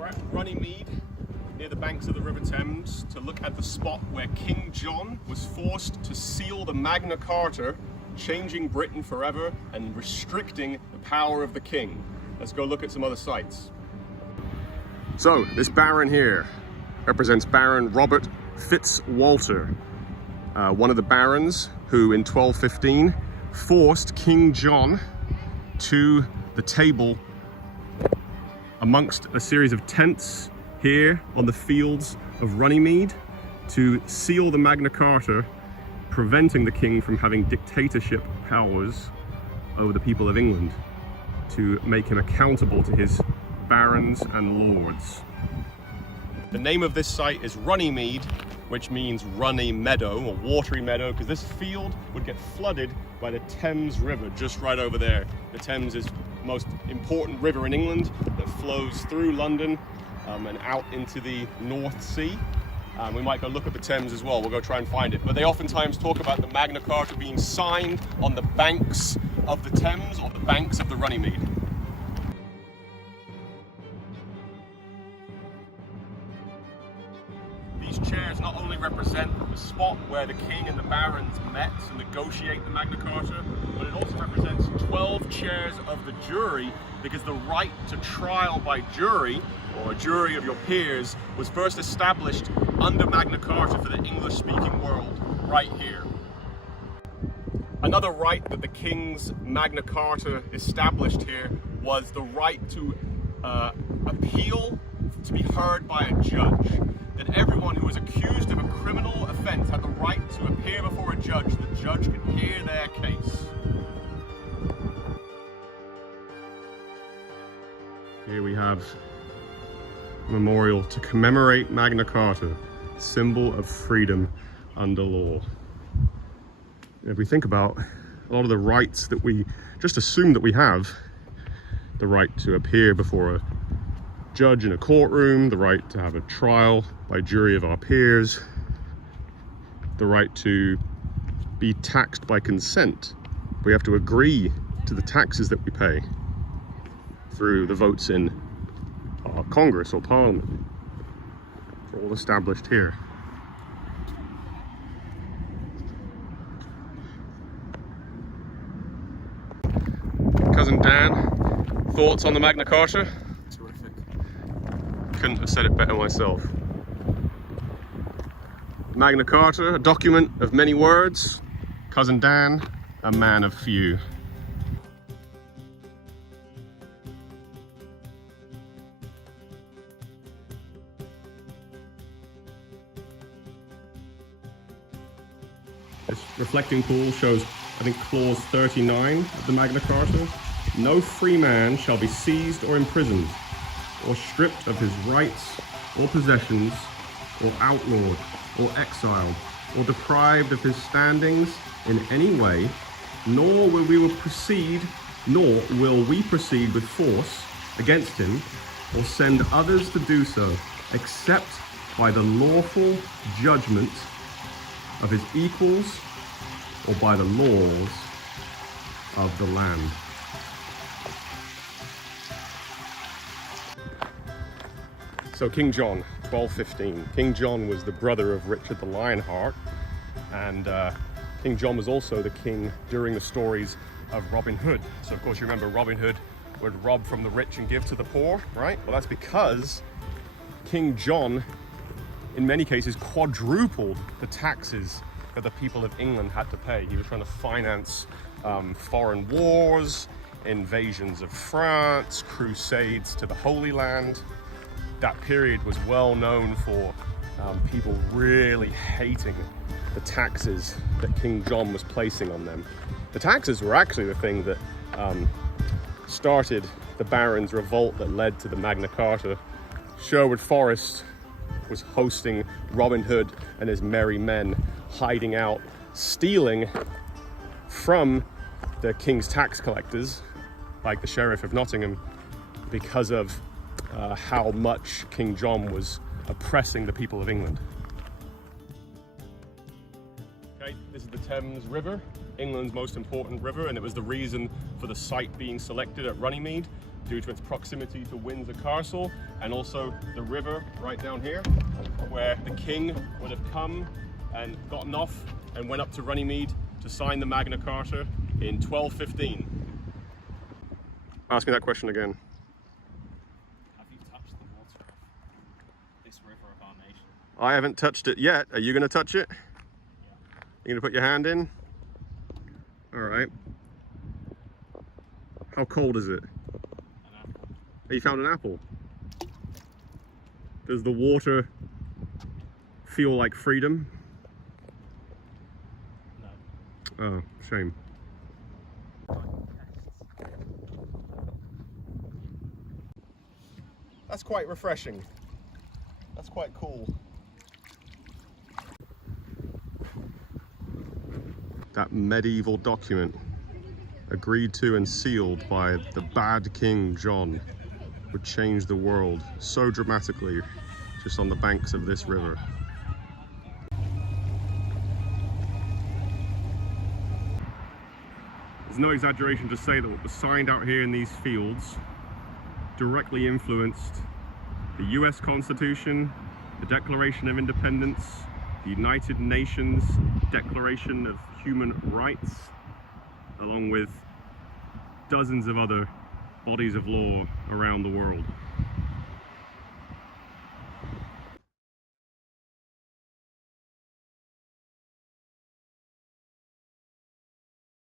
we're at Runnymede, near the banks of the River Thames, to look at the spot where King John was forced to seal the Magna Carta, changing Britain forever and restricting the power of the king. Let's go look at some other sites. So, this baron here represents Baron Robert Fitzwalter, one of the barons who in 1215 forced King John to the table amongst a series of tents here on the fields of Runnymede to seal the Magna Carta, preventing the king from having dictatorship powers over the people of England, to make him accountable to his barons and lords. The name of this site is Runnymede, which means runny meadow or watery meadow, because this field would get flooded by the Thames River just right over there. The Thames is the most important river in England that flows through London and out into the North Sea. We might go look at the Thames as well. We'll go try and find it. But they oftentimes talk about the Magna Carta being signed on the banks of the Thames or the banks of the Runnymede. These chairs not only represent the spot where the king and the barons met to negotiate the Magna Carta, but it also represents 12 chairs of the jury, because the right to trial by jury, or a jury of your peers, was first established under Magna Carta for the English-speaking world, right here. Another right that the King's Magna Carta established here was the right to appeal to be heard by a judge. That everyone who was accused of a criminal offense had the right to appear before a judge. The judge could hear their case. Here we have a memorial to commemorate Magna Carta, symbol of freedom under law. If we think about a lot of the rights that we just assume that we have, the right to appear before a judge in a courtroom, the right to have a trial by jury of our peers, the right to be taxed by consent. We have to agree to the taxes that we pay through the votes in our Congress or Parliament. They're all established here. Cousin Dan, thoughts on the Magna Carta? Terrific. Couldn't have said it better myself. Magna Carta, a document of many words. Cousin Dan, a man of few. This reflecting pool shows, I think, clause 39 of the Magna Carta. No free man shall be seized or imprisoned, or stripped of his rights or possessions, or outlawed, or exiled, or deprived of his standings in any way, nor will we proceed with force against him, or send others to do so, except by the lawful judgment of his equals, or by the laws of the land. So King John, 1215. King John was the brother of Richard the Lionheart, and King John was also the king during the stories of Robin Hood. So of course you remember Robin Hood would rob from the rich and give to the poor, right? Well, that's because King John, in many cases, quadrupled the taxes that the people of England had to pay. He was trying to finance foreign wars, invasions of France, crusades to the Holy Land. That period was well known for people really hating the taxes that King John was placing on them. The taxes were actually the thing that started the Barons' revolt that led to the Magna Carta. Sherwood Forest was hosting Robin Hood and his merry men, hiding out, stealing from the king's tax collectors, like the Sheriff of Nottingham, because of how much King John was oppressing the people of England. Okay, this is the Thames River, England's most important river, and it was the reason for the site being selected at Runnymede. due to its proximity to Windsor Castle and also the river right down here, where the king would have come and gotten off and went up to Runnymede to sign the Magna Carta in 1215. Ask me that question again. Have you touched the water of this river of our nation? I haven't touched it yet. Are you going to touch it? Yeah. You going to put your hand in? All right. How cold is it? An apple. Oh, you found an apple. Does the water feel like freedom? No. Oh, shame. That's quite refreshing. That's quite cool. That medieval document, agreed to and sealed by the bad King John, would change the world so dramatically just on the banks of this river. There's no exaggeration to say that what was signed out here in these fields directly influenced the US Constitution, the Declaration of Independence, the United Nations Declaration of Human Rights, along with dozens of other bodies of law around the world.